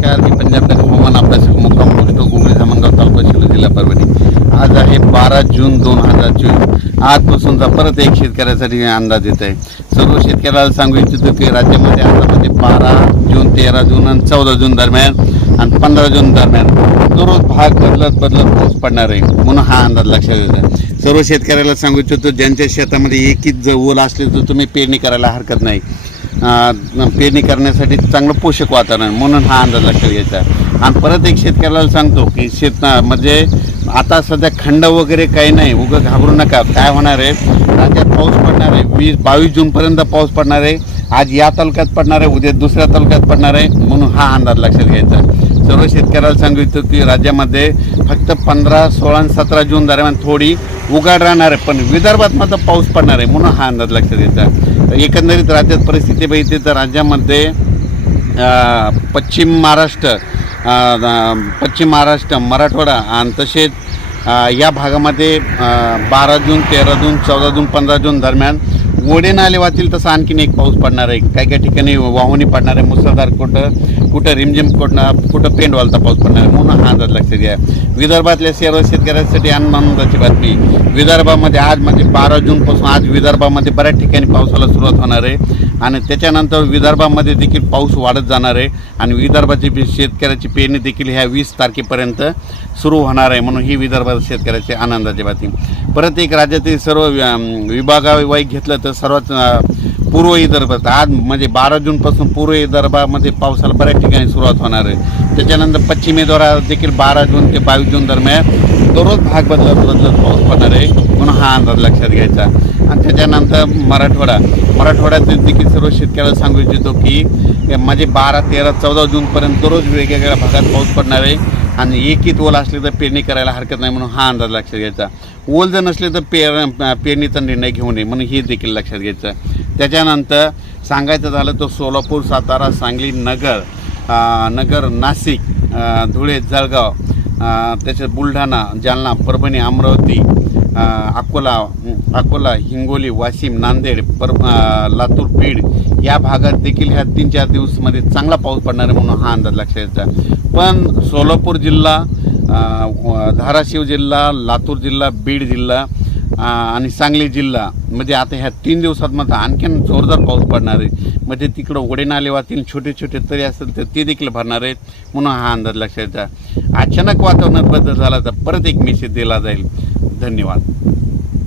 नमस्कार मी पंजाब हवामान अभ्यासक मुक्काम पोस्ट गुगळी धामणगाव तालुका शिलो जिल्हा परभणी. आज आहे बारा जून दोन हजार चोवीस. आजपासूनचा परत एक शेतकऱ्यासाठी अंदाज येत आहे. सर्व शेतकऱ्याला सांगू इच्छितो की राज्यामध्ये आतामध्ये बारा जून तेरा जून आणि चौदा जून दरम्यान आणि पंधरा जून दरम्यान दररोज भाग बदलत बदलत पाऊस पडणार आहे. म्हणून हा अंदाज लक्षात येतो. सर्व शेतकऱ्याला सांगू इच्छितो ज्यांच्या शेतामध्ये एकीच जर ओल असले तर तुम्ही पेरणी करायला हरकत नाही. पेरणी करण्यासाठी चांगलं पोषक वातावरण म्हणून हा अंदाज लक्षात घ्यायचा आणि परत एक शेतकऱ्याला सांगतो की शेत म्हणजे आता सध्या खंड वगैरे काही नाही उगं घाबरू नका. काय होणार आहे? राज्यात पाऊस पडणार आहे. वीस बावीस जूनपर्यंत पाऊस पडणार आहे. आज या तालुक्यात पडणार आहे उद्या दुसऱ्या तालुक्यात पडणार आहे. म्हणून हा अंदाज लक्षात घ्यायचा सर्व शेतकऱ्याला सांगू इच्छितो की राज्यामध्ये फक्त पंधरा सोळा सतरा जून दरम्यान थोडी उघाड राहणार आहे पण विदर्भात मात्र पाऊस पडणार आहे म्हणून हा अंदाज लक्षात घ्यायचा एकंदरीत राज्यात परिस्थिती बघितली तर राज्यामध्ये पश्चिम महाराष्ट्र पश्चिम महाराष्ट्र मराठवाडा आणि तसेच या भागामध्ये बारा जून तेरा जून चौदा जून पंधरा जून दरम्यान ओढे नाले वाहतील तसं आणखीन एक पाऊस पडणार आहे. काही काही ठिकाणी वाहुनी पडणार आहे. मुसळधार कोटं कुठं रिमझिम कुठं कुठं पेंडवालचा पाऊस पडणार म्हणून हा अंदाज लक्षात घ्या. विदर्भातल्या सर्व शेतकऱ्यांसाठी आनंदाची बातमी. विदर्भामध्ये आज म्हणजे बारा जूनपासून आज विदर्भामध्ये बऱ्याच ठिकाणी पावसाला सुरुवात होणार आहे. आणि त्याच्यानंतर विदर्भामध्ये देखील पाऊस वाढत जाणार आहे. आणि विदर्भाची बी- शेतकऱ्याची पेरणी देखील ह्या वीस तारखेपर्यंत सुरू होणार आहे म्हणून ही विदर्भात शेतकऱ्याची आनंदाची बातमी. परत एक राज्यातील सर्व विभागावाईक घेतलं तर सर्वात पूर्व विदर्भात आज म्हणजे बारा जूनपासून पूर्व विदर्भामध्ये पावसाला बऱ्याच ठिकाणी सुरुवात होणार आहे. त्याच्यानंतर पश्चिमेद्वारा देखील बारा जून ते बावीस जून दरम्यान दररोज भाग बदलत बदलत पाऊस पडणार आहे. म्हणून हा अंदाज लक्षात घ्यायचा. आणि त्याच्यानंतर मराठवाडा. मराठवाड्यात देखील सर्व शेतकऱ्याला सांगू इच्छितो की म्हणजे बारा तेरा चौदा जूनपर्यंत दररोज वेगवेगळ्या भागात पाऊस पडणार आहे. आणि एकीत ओल असले तर पेरणी करायला हरकत नाही म्हणून हा अंदाज लक्षात घ्यायचा. ओल जर नसले तर पेर पेरणीचा निर्णय घेऊ नये म्हणून हे देखील लक्षात घ्यायचं. त्याच्यानंतर सांगायचं झालं तर सोलापूर सातारा सांगली नगर नगर नाशिक धुळे जळगाव त्याच्यात बुलढाणा जालना परभणी अमरावती अकोला अकोला हिंगोली वाशिम नांदेड पर लातूर बीड या भागात देखील ह्या तीन चार दिवसमध्ये चांगला पाऊस पडणार आहे म्हणून हा अंदाज लक्षात येतो पण सोलापूर जिल्हा धाराशिव जिल्हा लातूर जिल्हा बीड जिल्हा आणि सांगली जिल्हा म्हणजे आता ह्या तीन दिवसात मात्र आणखीन जोरदार पाऊस पडणार आहे. म्हणजे तिकडं ओढे नाले वातील छोटे छोटे तरी असेल तर ते देखील भरणार आहेत. म्हणून हा अंदाज लक्षात द्या अचानक वातावरणात बदल झाला तर परत एक मेसेज दिला जाईल. धन्यवाद.